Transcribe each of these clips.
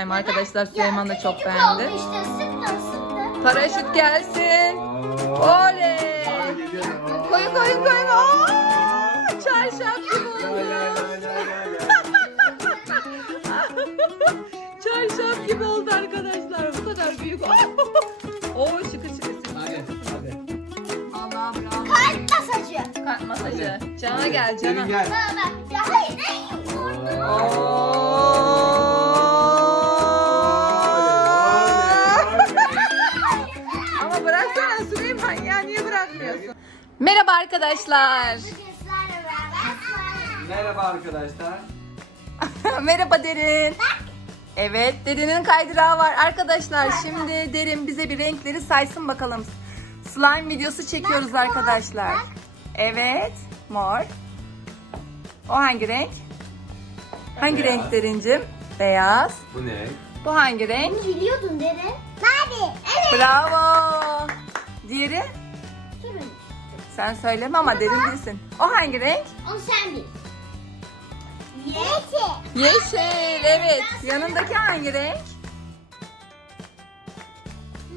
slime arkadaşlar. Süleyman da çok beğendi. oldu işte sıktım sıktım. Paraşüt gelsin. Oley. Koyun koyun koyun. Aa, çarşaf gibi oldu. Çarşaf gibi oldu arkadaşlar. Bu kadar büyük. Oo şıkı şıkı Hadi hadi. Allah bravo. Kalp masajı. Kalp masajı. Cana gel cana. gel. Baba bak. Hayır ne Merhaba arkadaşlar. Merhaba arkadaşlar. Merhaba Derin. Evet Derin'in kaydırağı var. Arkadaşlar şimdi Derin bize bir renkleri saysın bakalım. Slime videosu çekiyoruz arkadaşlar. Evet mor. O hangi renk? Hangi Beyaz. renk Derincim? Beyaz. Bu ne? Bu hangi renk? Bunu biliyordun Dere. Mavi. Evet. Bravo. Diğeri? Sen söyleme ama derin değilsin. O hangi renk? Onu sen bil. Yeşil. Yeşil. Evet. Yanındaki hangi renk?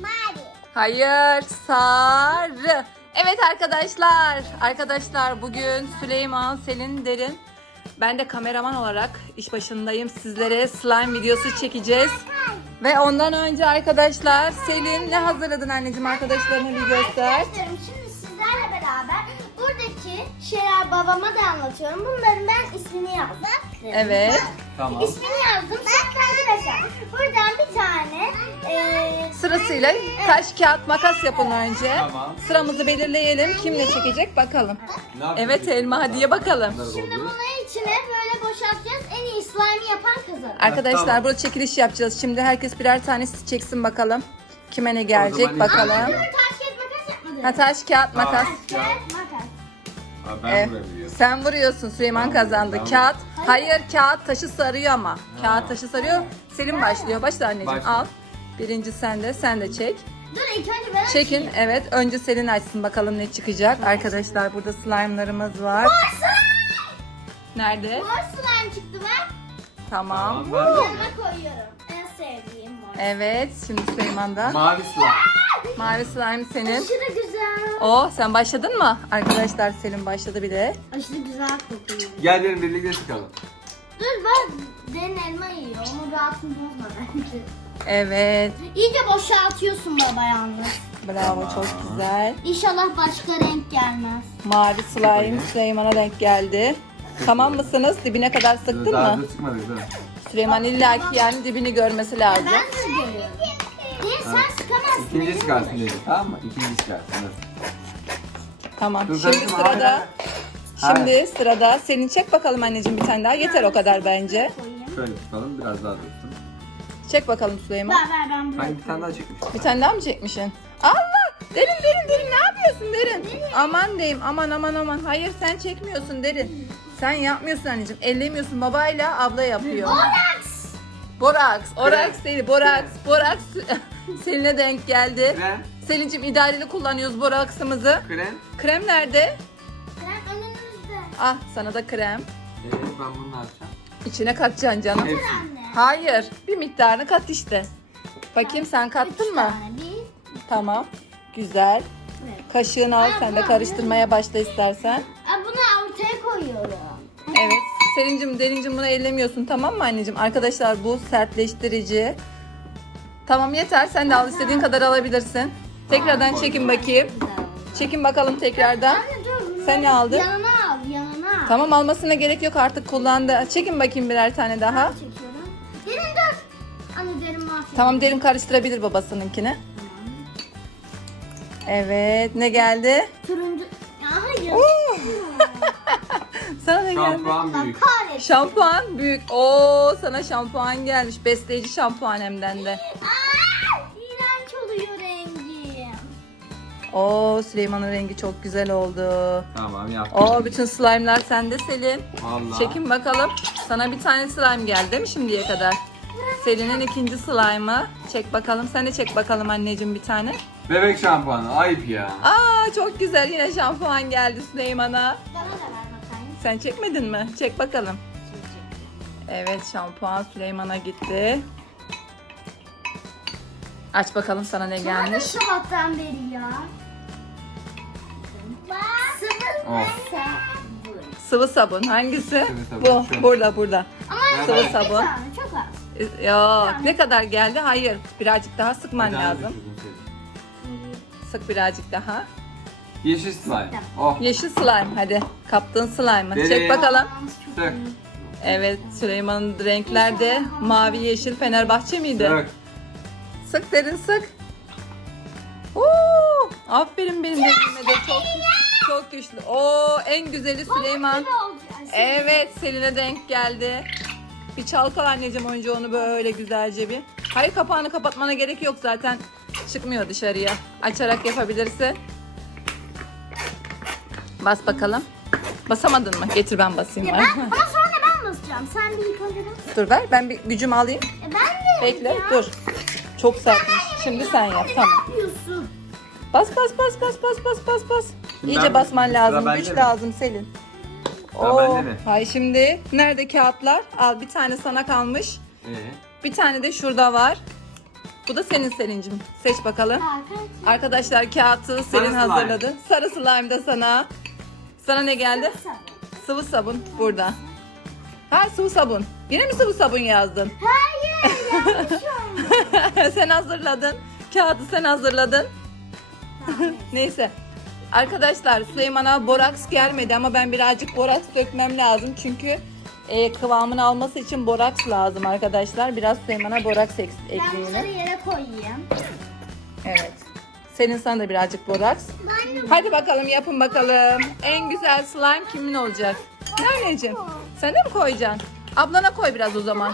Mavi. Hayır. Sarı. Evet arkadaşlar. Arkadaşlar bugün Süleyman, Selin, Derin. Ben de kameraman olarak iş başındayım. Sizlere slime videosu çekeceğiz. Ve ondan önce arkadaşlar Selin ne hazırladın anneciğim arkadaşlarına bir göster. Arkadaşlarım beraber buradaki şeyler babama da anlatıyorum. Bunların ben ismini yazdım. Evet. Tamam. İsmini yazdım. Sonra arkadaşlar buradan bir tane eee Sırasıyla taş kağıt makas yapın önce. Tamam. Sıramızı belirleyelim. Kim ne çekecek bakalım. Ne? Evet elma hadiye bakalım. Bunları Şimdi dolduruyoruz. bunu içine böyle boşaltacağız. En iyi slime'ı yapan kazanır. Arkadaşlar Tamam. burada çekiliş yapacağız. Şimdi herkes birer tanesi çeksin bakalım. Kime ne gelecek zaman bakalım. Dur taş kağıt makas yapmadı. Ha, taş kağıt makas. Taş, Kağıt ben Evet. vurabiliyorum. Sen vuruyorsun Süleyman Tamam, kazandı. tamam. Kağıt. Hayır kağıt taşı sarıyor ama. Kağıt taşı sarıyor. Selim başlıyor. Başla anneciğim Başla. al. Birinci sen de sen de çek. Dur ilk önce ben Çekin açayım. evet. Önce Selin açsın bakalım ne çıkacak. Arkadaşlar burada slime'larımız var. Nerede? Mor slime çıktı bak. Tamam. Tamam ben de. Yanına koyuyorum. En sevdiğim. Evet şimdi Süleyman'da. Mavi slime. Mavi slime senin. Aşırı güzel. O sen başladın mı? Arkadaşlar Selim başladı bir de. Aşırı güzel kokuyor. Gel gelin birlikte çıkalım. Dur bak Derin elma yiyor. Onun rahatını bozma bence. Evet. İyice boşaltıyorsun baba yalnız. Bravo çok güzel. İnşallah başka renk gelmez. Mavi slime Süleyman'a denk geldi. Tamam mısınız? Dibine kadar sıktın Daha mı? da çıkmadı değil mi? Süleyman illaki yani dibini görmesi lazım. Ben de görüyorum. Derin sen sıkamazsın. İkinci çıkarsın de. dedi. Tamam mı? İkinci çıkarsın. Dur. Tamam. Dur, Şimdi sırada hayır, Şimdi sırada Selin çek bakalım anneciğim bir tane daha. Yeter o kadar bence. Koyayım. Şöyle tutalım biraz daha dursun. Çek bakalım Süleyman. Ver ver ben Hangi bir tane daha çekmiş? Bir tane daha mı çekmişsin? Allah! Derin derin derin ne yapıyorsun derin? Aman diyeyim aman aman aman. Hayır sen çekmiyorsun derin. Sen yapmıyorsun anneciğim. Ellemiyorsun. Babayla abla yapıyor. Borax. Boraks. Oraks değil. Boraks. Boraks Selin'e denk geldi. Krem. Selin'cim idareli kullanıyoruz boraksımızı. Krem. Krem nerede? Krem önünüzde. Ah sana da krem. Evet ben bunu ne yapacağım? İçine katacaksın canım. Hepsi. Anne. Hayır. Bir miktarını kat işte. Bakayım sen kattın Üç mı? tane. Bir. Tamam. Güzel. Evet. Kaşığını al sen de karıştırmaya başla istersen. Aa, bunu ortaya koyuyorum. Evet. Selin'cim derincim bunu ellemiyorsun tamam mı anneciğim? Arkadaşlar bu sertleştirici. Tamam yeter sen de al istediğin kadar alabilirsin. Tekrardan çekin bakayım. Çekin bakalım tekrardan. Sen ne aldın? Yanına al yanına al. Tamam almasına gerek yok artık kullandı. Çekin bakayım birer tane daha. Çekiyorum. Derin dur. Anne derin. Tamam derin karıştırabilir babasınınkini. Evet ne geldi? Turuncu. Ya hayır. Sana ne geldi? Şampuan büyük. Kahretsin. Şampuan büyük. Oo sana şampuan gelmiş. Besleyici şampuan hemden de. Aa, iğrenç oluyor rengi. Oo Süleyman'ın rengi çok güzel oldu. Tamam yaptım. Oo bütün slime'lar sende Selin. Vallahi. Çekin bakalım. Sana bir tane slime geldi değil mi şimdiye kadar? Selin'in ikinci slime'ı. Çek bakalım. Sen de çek bakalım anneciğim bir tane. Bebek şampuanı. Ayıp ya. Aa çok güzel yine şampuan geldi Süleyman'a. Bana da ver. Sen çekmedin mi? Çek bakalım. Evet şampuan Süleyman'a gitti. Aç bakalım sana ne Gelmiş. gelmiş. sabahtan beri ya. Sıvı Oh. sabun. Sıvı sabun hangisi? Sıvı sabun, Bu. şu. Burada burada. Ama Sıvı sabun. çok az. E, Yok. Ne kadar geldi? Hayır. Birazcık daha sıkman lazım. Sık birazcık daha. Yeşil slime. Oh. Yeşil slime. Hadi. Kaptığın slime'ı. Nereye? Çek bakalım. İyi. Evet. Süleyman'ın renkler de mavi, yeşil, Fenerbahçe miydi? Sık. Sık derin sık. Oo, aferin benim dediğime de çok çok güçlü. Oo, en güzeli Süleyman. Ay, Evet, Selin'e denk geldi. Bir çalkal anneciğim önce onu böyle güzelce bir. Hayır kapağını kapatmana gerek yok zaten. Çıkmıyor dışarıya. Açarak yapabilirsin. Bas bakalım. Basamadın mı? Getir ben basayım. Ya var. ben, ama sonra ben basacağım. Sen bir ilk önce bas. Dur ver ben bir gücümü alayım. E ben de Bekle ya. dur. Çok sertmiş. Şimdi sen yap tamam. Ne yapıyorsun? Bas bas bas bas bas bas bas bas. Şimdi İyice ben- basman sıra lazım. bende Güç mi? lazım Selin. Sıra bende mi? Hay şimdi nerede kağıtlar? Al bir tane sana kalmış. Ee, Bir tane de şurada var. Bu da senin Selin'cim. Seç bakalım. Arkadaşlar. Kağıtı Selin slime. hazırladı. Sarı slime da sana. Sana ne geldi? Sıvı sabun burada. Ha sıvı sabun. Yine mi sıvı sabun yazdın? Hayır yanlış sen hazırladın. Kağıdı sen hazırladın. Neyse. Arkadaşlar Süleyman'a boraks gelmedi ama ben birazcık boraks dökmem lazım. Çünkü e, kıvamını alması için boraks lazım arkadaşlar. Biraz Süleyman'a boraks ek- Ben bunları ekleyelim. yere koyayım. Evet. Senin sana da birazcık boraks. Hadi bakalım yapın bakalım. En güzel slime kimin olacak? Ne anneciğim? Sen de mi koyacaksın? Ablana koy biraz o zaman.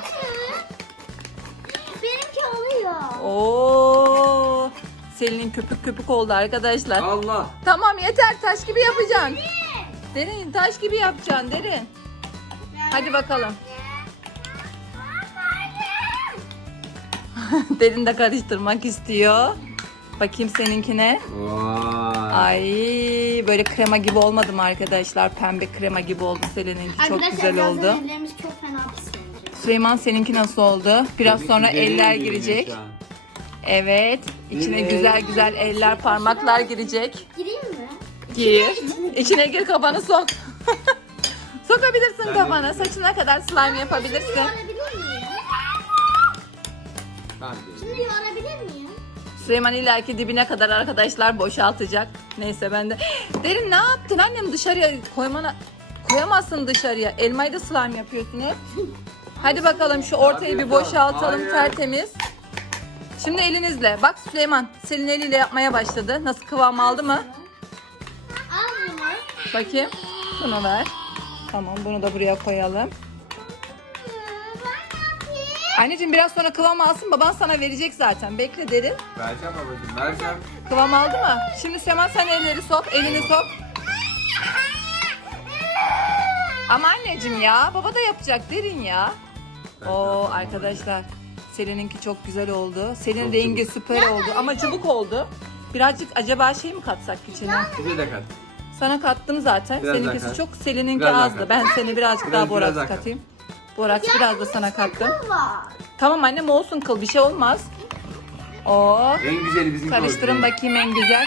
Benimki oluyor. Oo! Selin'in köpük köpük oldu arkadaşlar. Allah. Tamam yeter taş gibi yapacaksın. Derin taş gibi yapacaksın derin. Hadi bakalım. derin de karıştırmak istiyor. Bakayım seninkine. Vay. Ay böyle krema gibi olmadı mı arkadaşlar? Pembe krema gibi oldu Selin'inki. Çok Arkadaşlar güzel birazdan oldu. ellerimiz çok fena pislenecek. Süleyman seninki nasıl oldu? Biraz sonra Derin eller girecek. şu an. Evet. İçine Evet. güzel güzel eller parmaklar girecek. Gireyim mi? Gir. İçine gir kafanı sok. Sokabilirsin kafana. Saçına kadar slime Şimdi yapabilirsin. yoğurabilir miyim? Ben de. Şimdi yoğurabilir miyim? Süleyman illaki dibine kadar arkadaşlar boşaltacak. Neyse ben de. Derin ne yaptın annem dışarıya koymana koyamazsın dışarıya. Elmayı da slime yapıyorsunuz. Hadi bakalım şu ortayı bir boşaltalım Hayır. tertemiz. Şimdi elinizle. Bak Süleyman Selin eliyle yapmaya başladı. Nasıl kıvam aldı mı? Al bunu. Bakayım. Bunu ver. Tamam bunu da buraya koyalım. Anneciğim biraz sonra kıvam alsın baban sana verecek zaten. Bekle derin. Vereceğim babacığım. Vereceğim. Kıvam aldı mı? Şimdi Süleyman sen elleri sok. Elini sok. Ama anneciğim ya baba da yapacak derin ya. Oo arkadaşlar Selin'inki çok güzel oldu. Selin Çok rengi süper oldu ama cıvık oldu. Birazcık acaba şey mi katsak içine? Bize de kat. Sana kattım zaten. Biraz daha Seninkisi kat. çok, Selin'inki Biraz daha azdı. kat. Ben seni birazcık Biraz- daha biraz boraks daha kat. katayım. Boraks biraz da sana kattım. Tamam annem olsun kıl bir şey olmaz. Oo. En güzeli bizim Karıştırın bakayım en güzel.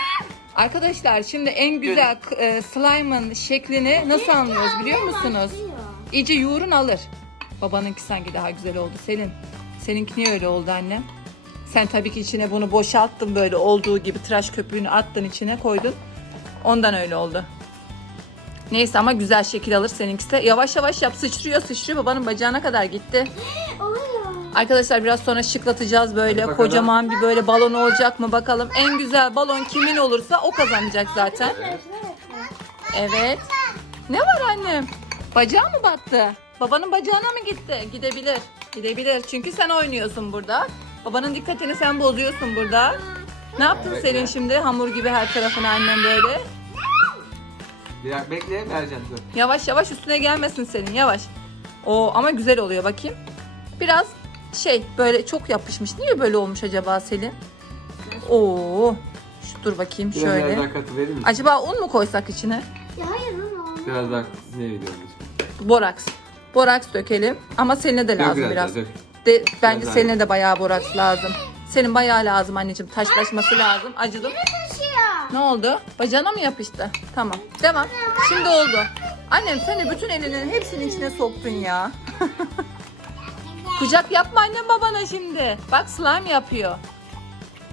Arkadaşlar şimdi en güzel e, slime'ın şeklini nasıl anlıyoruz biliyor musunuz? İyice yoğurun alır. Babanınki sanki daha güzel oldu Selin. Seninki niye öyle oldu annem? Sen tabii ki içine bunu boşalttın böyle olduğu gibi tıraş köpüğünü attın içine koydun. Ondan öyle oldu. Neyse ama güzel şekil alır seninkisi de. Yavaş yavaş yap sıçrıyor sıçrıyor babanın bacağına kadar gitti. Arkadaşlar biraz sonra şıklatacağız böyle. Hadi bakalım. Kocaman bir böyle balon olacak mı bakalım. En güzel balon kimin olursa o kazanacak zaten. Evet. Ne var annem? Bacağı mı battı? Babanın bacağına mı gitti? Gidebilir. Gidebilir. Çünkü sen oynuyorsun burada. Babanın dikkatini sen bozuyorsun burada. Ne yaptın Evet, Selin şimdi? Hamur gibi her tarafına annem böyle. Bir dakika bekle vereceğim dur. Yavaş yavaş üstüne gelmesin senin yavaş. O ama güzel oluyor bakayım. Biraz şey böyle çok yapışmış. Niye böyle olmuş acaba Selin? Oo. Şu, dur bakayım Biraz şöyle. daha katı verir misin? Acaba un mu koysak içine? Ya hayır onu olmaz. Biraz daha ne veriyoruz? Boraks. Boraks dökelim. Ama Selin'e de Dök lazım biraz. daha, dök. De, bence daha Selin'e de bayağı boraks lazım. Senin bayağı lazım anneciğim. Taşlaşması lazım. Acıdım. Ne oldu? Bacağına mı yapıştı? Tamam. Devam. Şimdi oldu. Annem sen de bütün elinin hepsinin içine soktun ya. Kucak yapma annem babana şimdi. Bak slime yapıyor.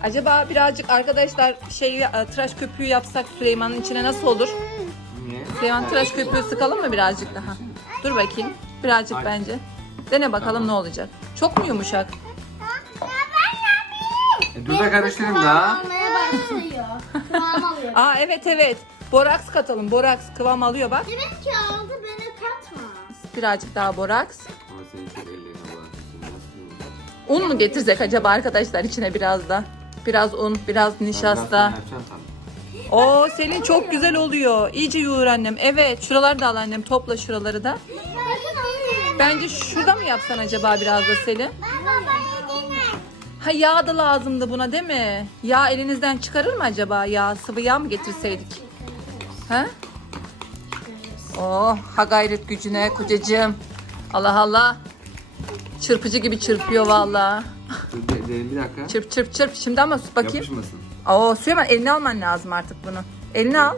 Acaba birazcık arkadaşlar şey e, tıraş köpüğü yapsak Süleyman'ın içine nasıl olur? Niye? Süleyman tıraş köpüğü sıkalım mı birazcık daha? Dur bakayım. Birazcık bence. Dene bakalım ne olacak. Çok mu yumuşak? E, dur da karıştırayım da. Almaya başlıyor. Kıvam alıyor. Aa evet evet. Boraks katalım. Boraks kıvam alıyor bak. Demek ki aldı bana katma. Birazcık daha boraks. Ama senin çok ellerine bulaşmışsın. Un mu getirsek acaba arkadaşlar içine biraz da? Biraz un, biraz nişasta. Oo Selin çok güzel oluyor. İyice yoğur annem. Evet şuraları da al annem. Topla şuraları da. Bakın alıyor. Bence şurada mı yapsan acaba biraz da Selin? Ha yağ da lazımdı buna değil mi? Yağ elinizden çıkarır mı acaba? Yağ, sıvı yağ mı getirseydik? Ha? Oh ha gayret gücüne kocacığım. Allah Allah. Çırpıcı gibi çırpıyor vallahi. Dur bir dakika. Çırp çırp çırp. Şimdi ama bakayım. Yapışmasın. Oo Süleyman elini alman lazım artık bunu. Elini al.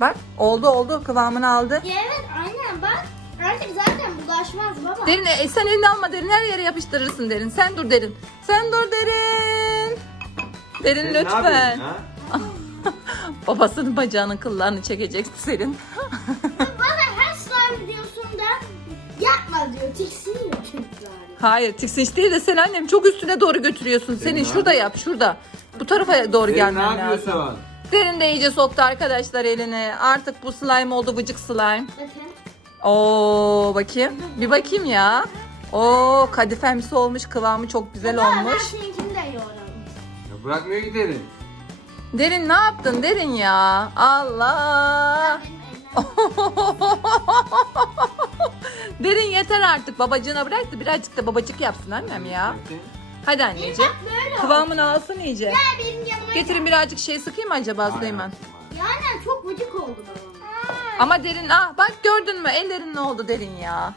Bak oldu oldu kıvamını aldı. Evet aynen bak. Artık zaten bulaşmaz baba. Derin e, sen elini alma derin her yere yapıştırırsın derin. Sen dur derin. Sen dur derin. Derin ne lütfen. yapıyorsun ha? Babasının bacağının kıllarını çekeceksin senin. Bana her slime videosunda yapma diyor. Tiksiniyor çocuklar. Hayır tiksinç değil de sen annem çok üstüne doğru götürüyorsun. Senin ne şurada yap şurada. Bu tarafa doğru Derin ne gelmen lazım. yapıyorsun? Derin de iyice soktu arkadaşlar elini. Artık bu slime oldu vıcık slime. Bakın. Oo bakayım. Bir bakayım ya. Oo kadifemsi olmuş. Kıvamı çok güzel Baba, olmuş. Ben seninkini de yoğuralım. Ya bırakmıyor ki derin. Derin ne yaptın derin ya? Allah. Derin yeter artık. Babacığına bırak da birazcık da babacık yapsın annem ya. Hadi anneciğim. Böyle. Kıvamını alsın iyice. Gel benim yanıma. Getirin birazcık şey sıkayım mı acaba Süleyman? Yani çok vıcık oldu babam. Ama derin ah bak gördün mü ellerin ne oldu derin ya.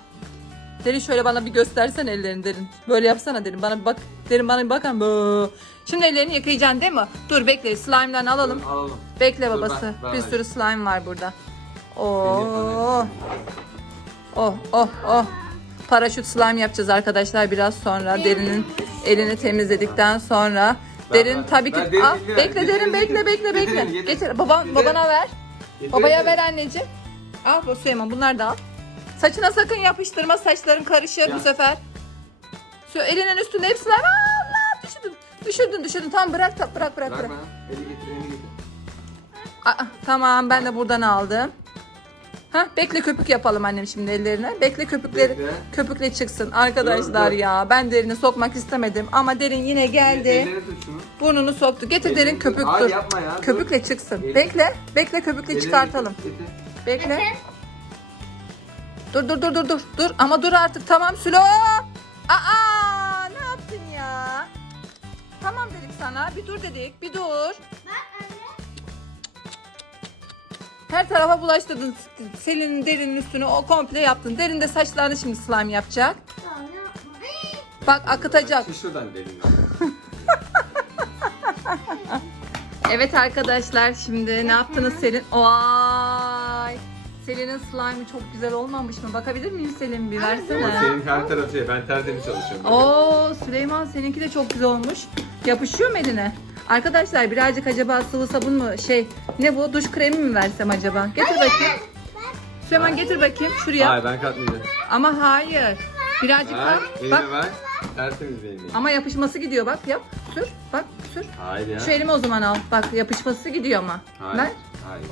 Derin şöyle bana bir göstersen ellerini derin. Böyle yapsana derin bana bir bak. Derin bana bir. Bö. Şimdi ellerini yıkayacaksın değil mi? Dur bekle slime'dan alalım. Alalım. Bekle Dur, babası. ben- ben bir sürü slime var burada. Oo. Oh oh oh. Paraşüt slime yapacağız arkadaşlar biraz sonra. Derinin elini temizledikten sonra. Derin ver. tabii ki. Derin, Ah, derin, bekle derin, bekle bekle bekle. Getirin, getir. Baban, babana ver. Babaya ver anneciğim. Al bu Süleyman bunlar da al. Saçına sakın yapıştırma saçların karışır Ya. bu sefer. Şu elinin üstünde hepsini Allah düşürdün. Düşürdün düşürdün. Tamam bırak bırak bırak bırak. Bırak bana. Eli getir, eli getir. Aa, tamam ben de buradan aldım. Ha bekle köpük yapalım annem şimdi ellerine. Bekle köpükleri Bekle. köpükle çıksın arkadaşlar Dur, dur. ya. Ben derini sokmak istemedim ama derin yine geldi. Ellerini tut şunu. Burnunu soktu. Getir derin tut. köpük Hayır, dur. yapma ya. dur. Köpükle çıksın. Elini- Bekle. Bekle köpükle çıkartalım. getir, getir. Bekle. Dur dur dur dur dur. Dur ama dur artık tamam Sülo. Aa ne yaptın ya? Tamam dedik sana. Bir dur dedik. Bir dur. Bak anne. Her tarafa bulaştırdın Selin'in derinin üstünü o komple yaptın. Derin de saçlarını şimdi slime yapacak. Yapma. Bak akıtacak. Şu şuradan derin. Evet arkadaşlar şimdi ne yaptınız Selin? Vay. Selin'in slime'ı çok güzel olmamış mı? Bakabilir miyim Selin bir versene. Senin her tarafı şey. Ben Tertemiz çalışıyorum. Oo Süleyman seninki de çok güzel olmuş. Yapışıyor mu eline? Arkadaşlar birazcık acaba sıvı sabun mu şey ne bu duş kremi mi versem acaba? Getir bakayım. Süleyman getir bakayım şuraya. Hayır ben katmayacağım. Ama hayır. Birazcık Ver, bak. elime Bak. ver. Tertemiz benim. Ama yapışması gidiyor bak yap. Sür. Bak sür. Hayır ya. Şu elimi o zaman al. Bak yapışması gidiyor ama. Hayır. Ver. Hayır.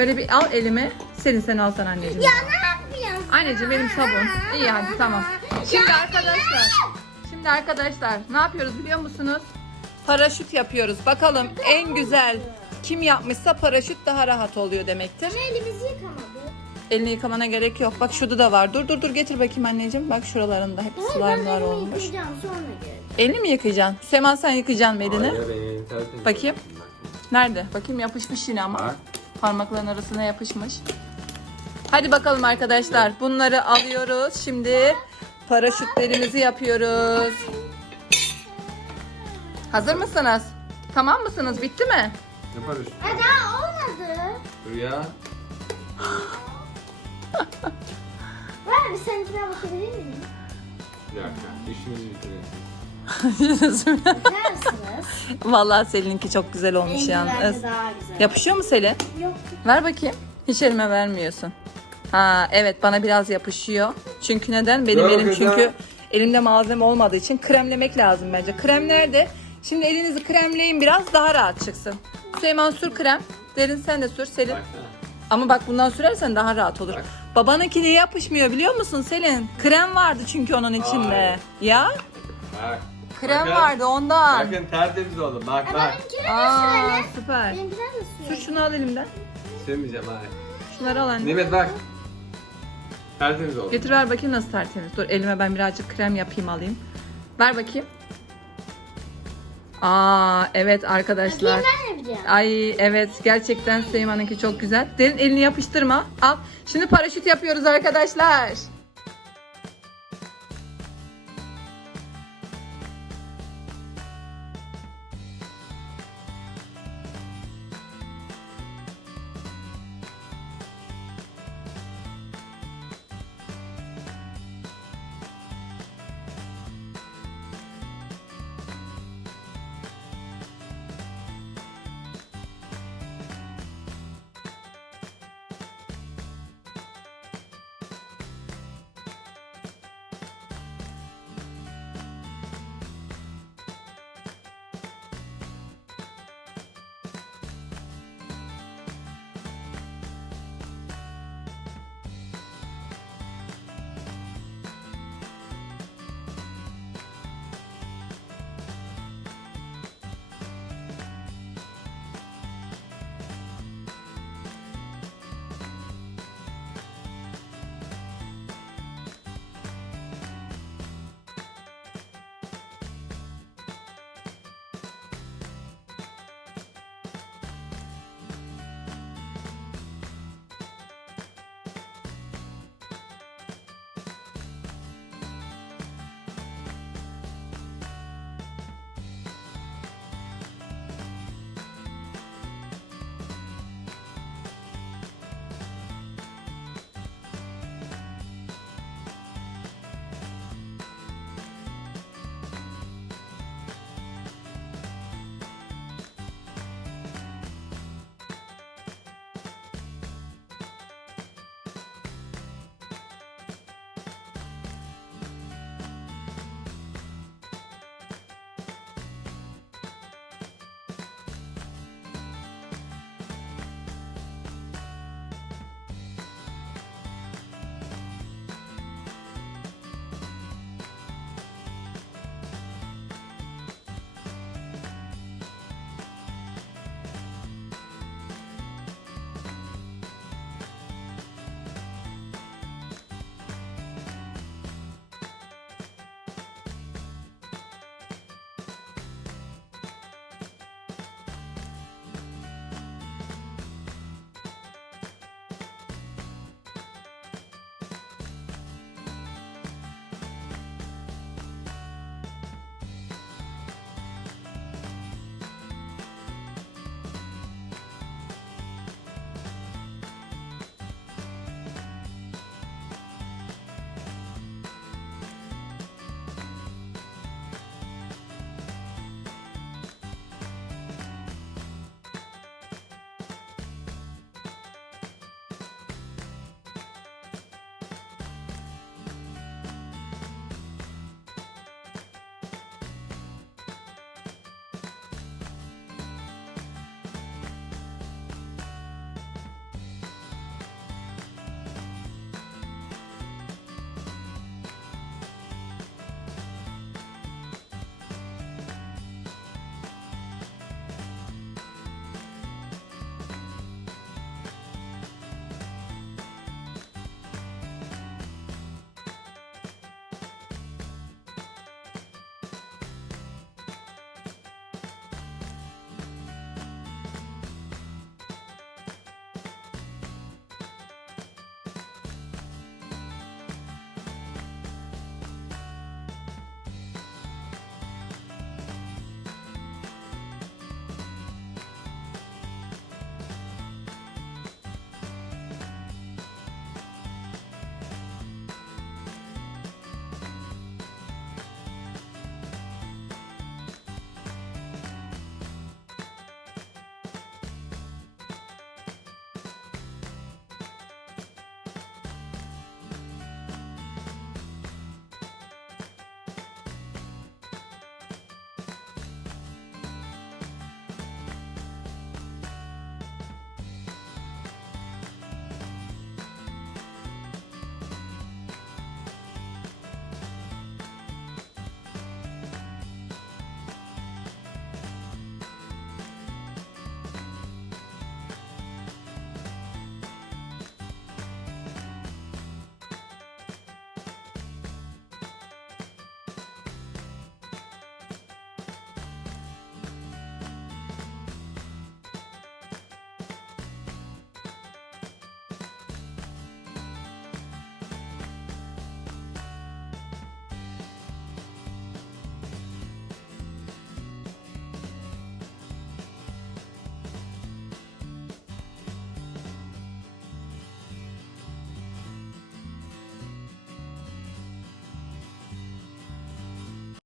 Şöyle bir al elimi. Selin sen alsan anneciğim. Ne yapıyorsun? Anneciğim benim sabun. İyi hadi tamam. Şimdi arkadaşlar. Şimdi arkadaşlar ne yapıyoruz biliyor musunuz? Paraşüt yapıyoruz. Bakalım en güzel kim yapmışsa paraşüt daha rahat oluyor demektir. Ama elimizi yıkamadık. Elini yıkamana gerek yok. Bak şurada da var. Dur dur dur getir bakayım anneciğim. Bak şuralarında hep slime'lar elimi olmuş. yıkayacağım sonra gelin. Elini mi yıkayacaksın? Sema sen yıkayacaksın mı elini? Hayır benim tertemiz. Bakayım. Nerede? Bakayım yapışmış yine ama. Bak. Parmakların arasına yapışmış. Hadi bakalım arkadaşlar. Bunları alıyoruz. Şimdi paraşütlerimizi yapıyoruz. Hazır mısınız? Tamam mısınız? Bitti mi? Yaparız. Aa, daha olmadı. Dur ya. Ver bir seninkine bakabilir miyim? Bir dakika. İşimizi bitirelim. Mısınız? Vallahi Selin'inki çok güzel olmuş Rengi yalnız. bence daha güzel. Yapışıyor mu Selin? Yok. Ver bakayım. Hiç elime vermiyorsun. Ha evet bana biraz yapışıyor. Çünkü neden? Benim Yok elim kızım. çünkü elimde malzeme olmadığı için kremlemek lazım bence. Krem nerede? Şimdi elinizi kremleyin biraz daha rahat çıksın. Süleyman sür krem. Derin sen de sür Selin. Ama bak bundan sürersen daha rahat olur. Bak. Babanınki niye yapışmıyor biliyor musun Selin? Krem vardı çünkü onun içinde. Ya Bak. Krem Bakın. vardı ondan. Bakın tertemiz oldu. Bak bak. Benimkine de Aa süper. Benimkine de Sür söyle. şunu al elimden. Sevmeyeceğim hayır. Şunları al anne. Nimet bak. Tertemiz oldu. Getir ver bakayım nasıl tertemiz. Dur elime ben birazcık krem yapayım alayım. Ver bakayım. Aa evet arkadaşlar. Bakayım ben yapacağım. Ay evet gerçekten Süleyman'ınki çok güzel. Derin elini yapıştırma. Al. Şimdi paraşüt yapıyoruz arkadaşlar.